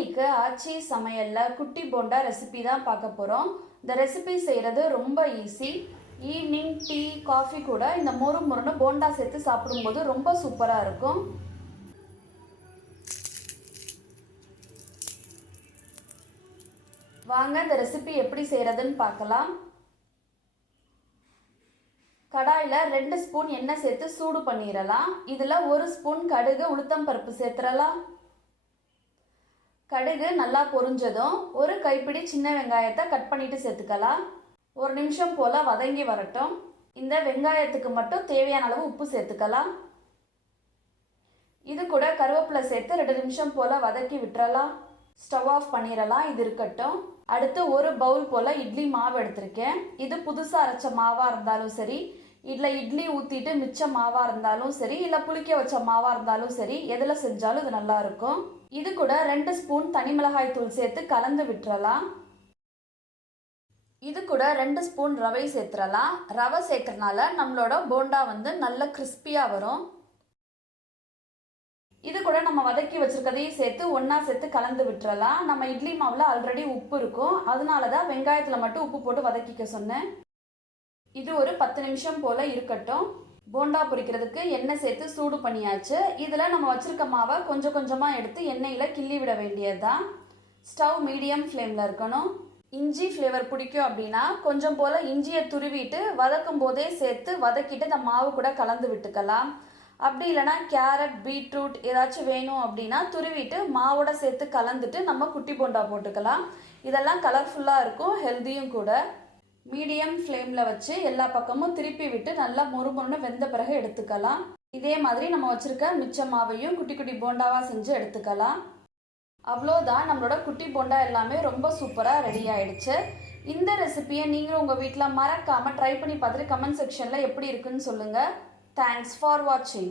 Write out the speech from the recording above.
இன்னைக்கு ஆச்சி சமையலில் குட்டி போண்டா ரெசிபி தான் பார்க்க போகிறோம் இந்த ரெசிபி செய்கிறது ரொம்ப ஈஸி ஈவினிங் டீ காஃபி கூட இந்த மொறு முருன்னு போண்டா சேர்த்து சாப்பிடும்போது ரொம்ப சூப்பராக இருக்கும். வாங்க இந்த ரெசிபி எப்படி செய்கிறதுன்னு பார்க்கலாம். கடாயில் ரெண்டு ஸ்பூன் எண்ணெய் சேர்த்து சூடு பண்ணிடலாம் இதில் ஒரு ஸ்பூன் கடுகு உளுத்தம் பருப்பு சேர்த்துடலாம் கடுகு நல்லா பொரிஞ்சதும் ஒரு கைப்பிடி சின்ன வெங்காயத்தை கட் பண்ணிட்டு சேர்த்துக்கலாம். ஒரு நிமிஷம் போல் வதங்கி வரட்டும். இந்த வெங்காயத்துக்கு மட்டும் தேவையான அளவு உப்பு சேர்த்துக்கலாம். இது கூட கருவேப்பிலை சேர்த்து ரெண்டு நிமிஷம் போல் வதக்கி விட்டுறலாம். ஸ்டவ் ஆஃப் பண்ணிடலாம். இது இருக்கட்டும். அடுத்து ஒரு பவுல் போல் இட்லி மாவு எடுத்திருக்கேன். இது புதுசாக அரைச்ச மாவாக இருந்தாலும் சரி இல்லை இட்லி ஊற்றிட்டு மிச்ச மாவாக இருந்தாலும் சரி இல்லை புளிக்க வச்ச மாவாக இருந்தாலும் சரி எதில் செஞ்சாலும் இது நல்லா இருக்கும். இது கூட ரெண்டு ஸ்பூன் தனி மிளகாய் தூள் சேர்த்து கலந்து விட்டுறலாம். இது கூட ரெண்டு ஸ்பூன் ரவை சேர்த்துடலாம் ரவை சேர்க்கறனால நம்மளோட போண்டா வந்து நல்ல கிறிஸ்பியாக வரும். இது கூட நம்ம வதக்கி வச்சிருக்கதையும் சேர்த்து ஒன்றா சேர்த்து கலந்து விட்டுறலாம். நம்ம இட்லி மாவில் ஆல்ரெடி உப்பு இருக்கும். அதனால தான் வெங்காயத்தில் மட்டும் உப்பு போட்டு வதக்கிக்க சொன்னேன். இது ஒரு பத்து நிமிஷம் போல் இருக்கட்டும். போண்டா பொரிக்கிறதுக்கு எண்ணெய் சேர்த்து சூடு பண்ணியாச்சு. இதில் நம்ம வச்சிருக்க மாவை கொஞ்சம் கொஞ்சமாக எடுத்து எண்ணெயில் கிள்ளி விட வேண்டியது தான் ஸ்டவ் மீடியம் ஃப்ளேமில் இருக்கணும். இஞ்சி ஃப்ளேவர் பிடிக்கும் அப்படின்னா கொஞ்சம் போல் இஞ்சியை துருவிட்டு வதக்கும் போதே சேர்த்து வதக்கிட்டு இந்த மாவு கூட கலந்து விட்டுக்கலாம். அப்படி இல்லைனா கேரட் பீட்ரூட் ஏதாச்சும் வேணும் அப்படின்னா துருவிட்டு மாவோட சேர்த்து கலந்துட்டு நம்ம குட்டி போண்டா போட்டுக்கலாம். இதெல்லாம் கலர்ஃபுல்லாக இருக்கும் ஹெல்த்தியும் கூட. மீடியம் ஃப்ளேமில் வச்சு எல்லா பக்கமும் திருப்பி விட்டு நல்லா மொறுமொறுன்னு வெந்த பிறகு எடுத்துக்கலாம். இதே மாதிரி நம்ம வச்சுருக்க மிச்ச மாவையும் குட்டி குட்டி போண்டாவாக செஞ்சு எடுத்துக்கலாம். அவ்வளோதான் நம்மளோட குட்டி போண்டா எல்லாமே ரொம்ப சூப்பராக ரெடி ஆயிடுச்சு. இந்த ரெசிபியை நீங்களும் உங்கள் வீட்டில் மறக்காமல் ட்ரை பண்ணி பார்த்துட்டு கமெண்ட் செக்ஷனில் எப்படி இருக்குன்னு சொல்லுங்கள் தேங்க்ஸ் ஃபார் வாட்சிங்